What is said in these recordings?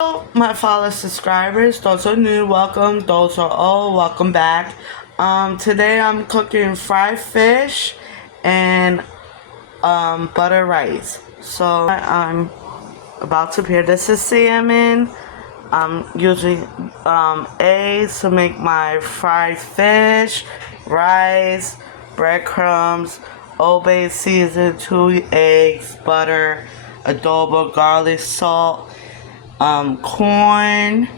Hello, my fellow subscribers. Those are new, welcome. Those are old, welcome back. Today I'm cooking fried fish and butter rice. So I'm about to prepare. This is salmon. I'm using eggs to make my fried fish, rice, breadcrumbs, Old Bay season, 2 eggs, butter, adobo, garlic, salt, corn,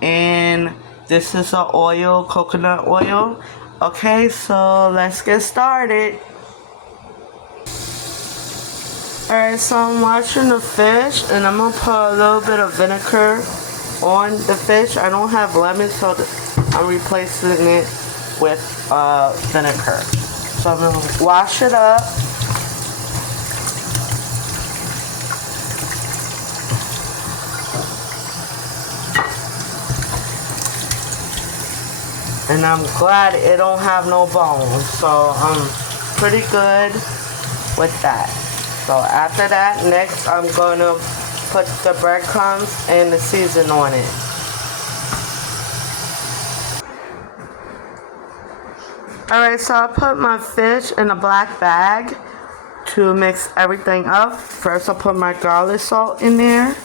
and this is a oil, coconut oil. Okay, so let's get started. Alright, so I'm washing the fish and I'm gonna put a little bit of vinegar on the fish. I don't have lemon, so I'm replacing it with vinegar. So I'm gonna wash it up. And I'm glad it don't have no bones, so I'm pretty good with that. So after that, next I'm gonna put the breadcrumbs and the season on it. Alright, so I put my fish in a black bag to mix everything up. First I put my garlic salt in there.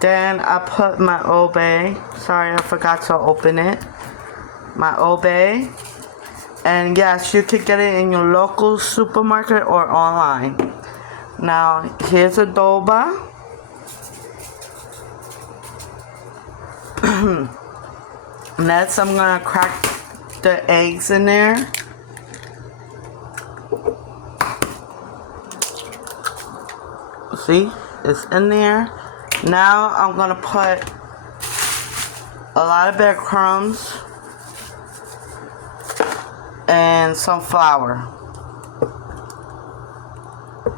Then I put my Old Bay. Sorry, I forgot to open it. My Old Bay. And yes, you could get it in your local supermarket or online. Now, here's adobo. Next, I'm going to crack the eggs in there. See? It's in there. Now I'm gonna put a lot of breadcrumbs and some flour.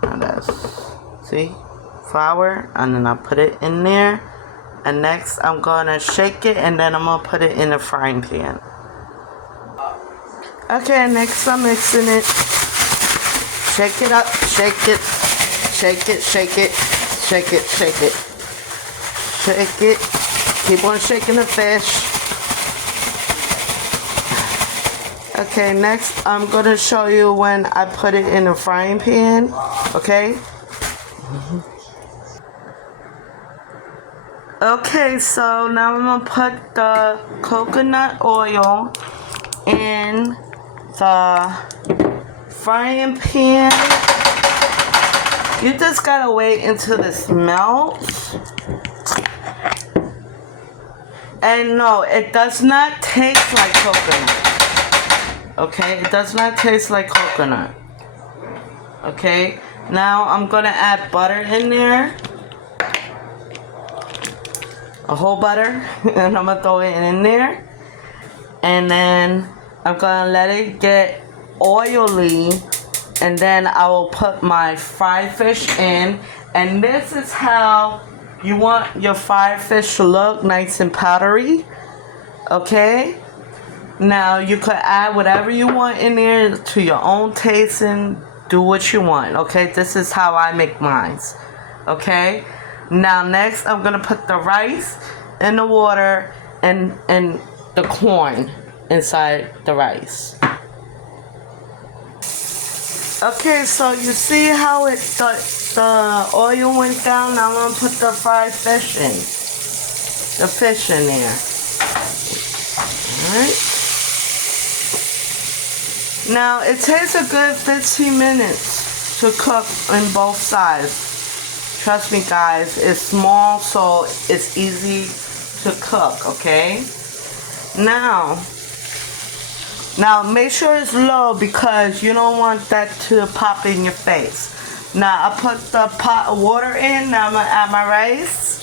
And that's, see, flour, and then I put it in there. And next I'm gonna shake it, and then I'm gonna put it in a frying pan. Okay, next I'm mixing it. Shake it up, shake it, shake it, shake it, shake it, shake it. Shake it. Keep on shaking the fish. Okay, next I'm going to show you when I put it in a frying pan. Okay? Okay, so now I'm going to put the coconut oil in the frying pan. You just got to wait until this melts. And no, it does not taste like coconut. Okay, it does not taste like coconut. Okay, now I'm gonna add butter in there. A whole butter. And I'm gonna throw it in there. And then I'm gonna let it get oily. And then I will put my fried fish in. And this is how you want your fried fish to look, nice and powdery. Okay? Now you could add whatever you want in there to your own taste and do what you want. Okay? This is how I make mine. Okay? Now next I'm gonna put the rice in the water and the corn inside the rice. Okay, so you see how the oil went down? Now I'm going to put the fried fish in. The fish in there. Alright. Now, it takes a good 15 minutes to cook on both sides. Trust me, guys. It's small, so it's easy to cook, okay? Now, make sure it's low because you don't want that to pop in your face. Now, I put the pot of water in. Now, I'm going to add my rice.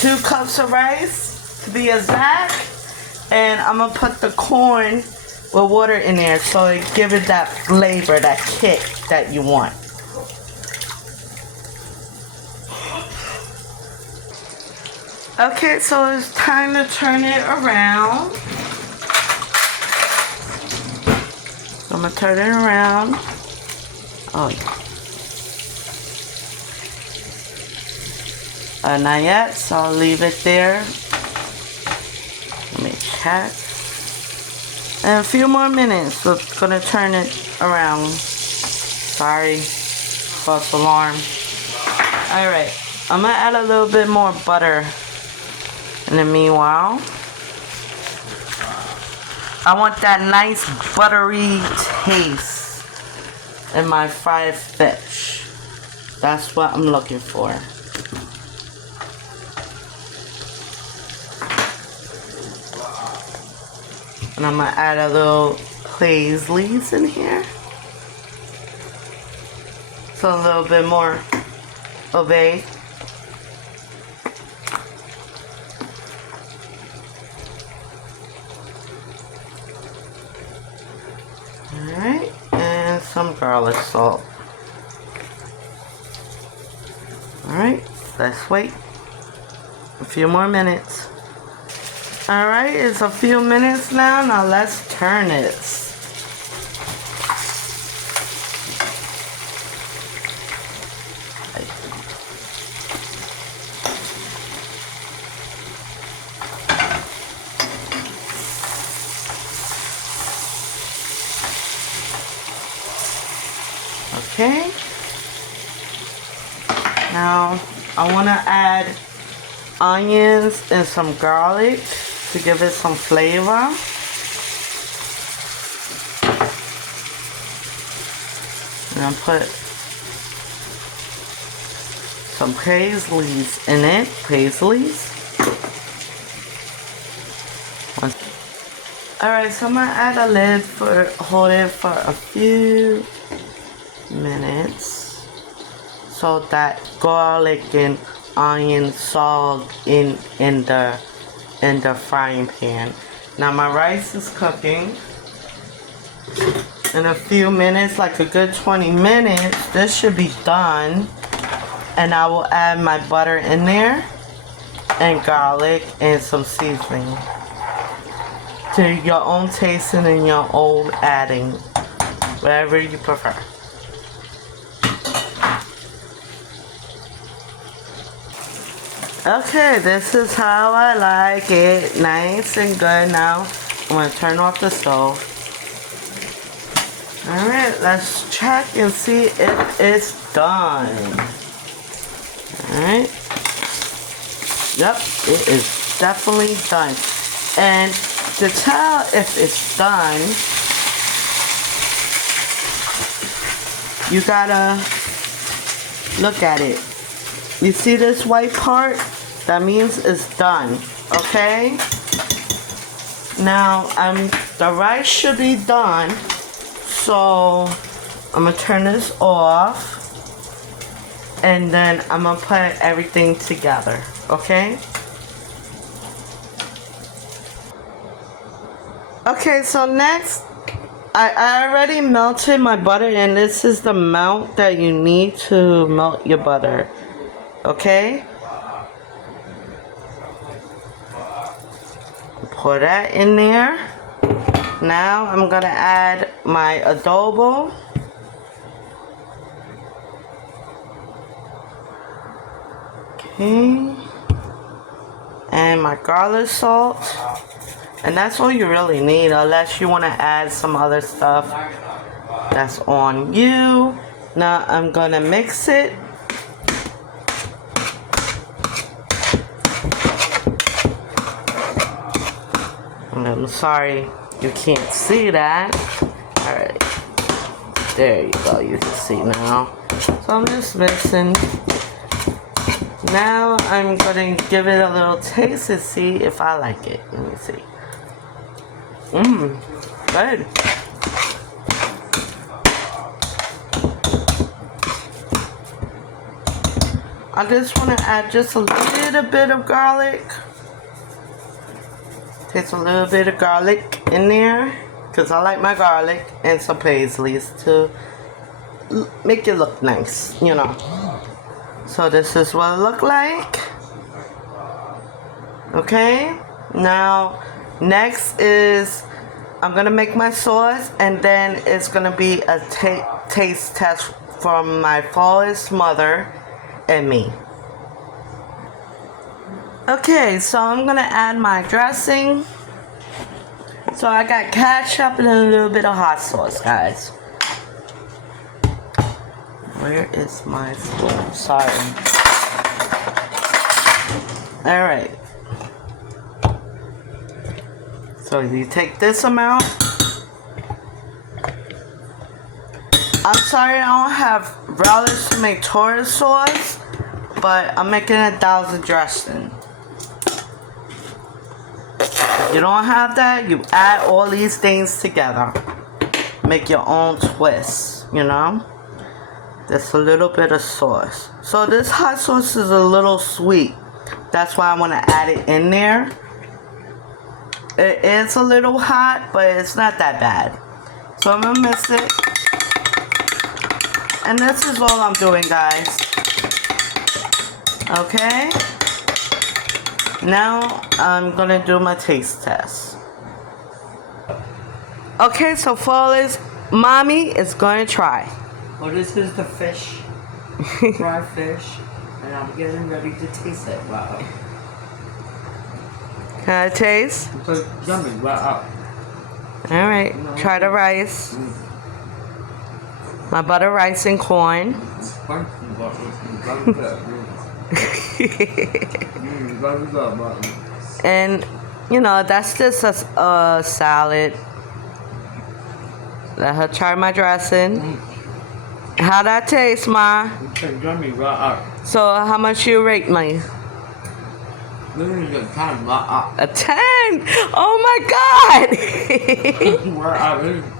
2 cups of rice, to be exact. And I'm going to put the corn with water in there so it gives it that flavor, that kick that you want. Okay, so it's time to turn it around. I'm gonna turn it around. Oh yeah. Not yet, so I'll leave it there. Let me check. And a few more minutes, we're gonna turn it around. Sorry, false alarm. Alright, I'm gonna add a little bit more butter. In the meanwhile, I want that nice buttery taste in my fried fish. That's what I'm looking for. And I'm gonna add a little parsleys in here. So a little bit more of a. Alright, and some garlic salt. Alright, let's wait a few more minutes. Alright, it's a few minutes now. Now let's turn it. Okay. Now I want to add onions and some garlic to give it some flavor. And I'll put some parsleys in it. Parsleys. Alright, so I'm going to add a lid hold it for a few minutes so that garlic and onion salt in the frying pan. Now my rice is cooking. In a few minutes, like a good 20 minutes, this should be done. And I will add my butter in there and garlic and some seasoning to your own tasting and your own adding, whatever you prefer. Okay, this is how I like it. Nice and good. Now, I'm going to turn off the stove. Alright, let's check and see if it's done. Alright. Yep, it is definitely done. And to tell if it's done, you gotta look at it. You see this white part? That means it's done, okay? Now, the rice should be done, so I'm gonna turn this off, and then I'm gonna put everything together, okay? Okay, so next, I already melted my butter, and this is the amount that you need to melt your butter, okay? Pour that in there. Now I'm gonna add my adobo. Okay. And my garlic salt. And that's all you really need, unless you want to add some other stuff. That's on you. Now I'm gonna mix it. I'm sorry you can't see that. Alright. There you go. You can see now. So I'm just mixing. Now I'm going to give it a little taste and see if I like it. Let me see. Good. I just want to add just a little bit of garlic. Take a little bit of garlic in there, because I like my garlic, and some parsleys to make it look nice, you know. So this is what it look like. Okay, now next is I'm gonna make my sauce, and then it's gonna be a taste test from my flawless mother and me. Okay, so I'm gonna add my dressing. So I got ketchup and a little bit of hot sauce, guys. Where is my spoon? Sorry. Alright. So you take this amount. I'm sorry I don't have relish to make tartar sauce, but I'm making a 1,000 dressing. If you don't have that, you add all these things together. Make your own twist, you know? Just a little bit of sauce. So this hot sauce is a little sweet. That's why I want to add it in there. It is a little hot, but it's not that bad. So I'm going to mix it. And this is all I'm doing, guys. Okay? Now I'm going to do my taste test. Okay, so fellas, Mommy is going to try. Well, this is the fish, fried fish, and I'm getting ready to taste it. Wow. Can I taste? It's yummy. Wow. Alright, try the rice. My butter rice and corn. And, you know, that's just a salad. Let her try my dressing. How that taste, Ma? It's yummy. Wow. So, how much you rate me? This is a 10. Wow. A 10? Oh my God! Wow. This is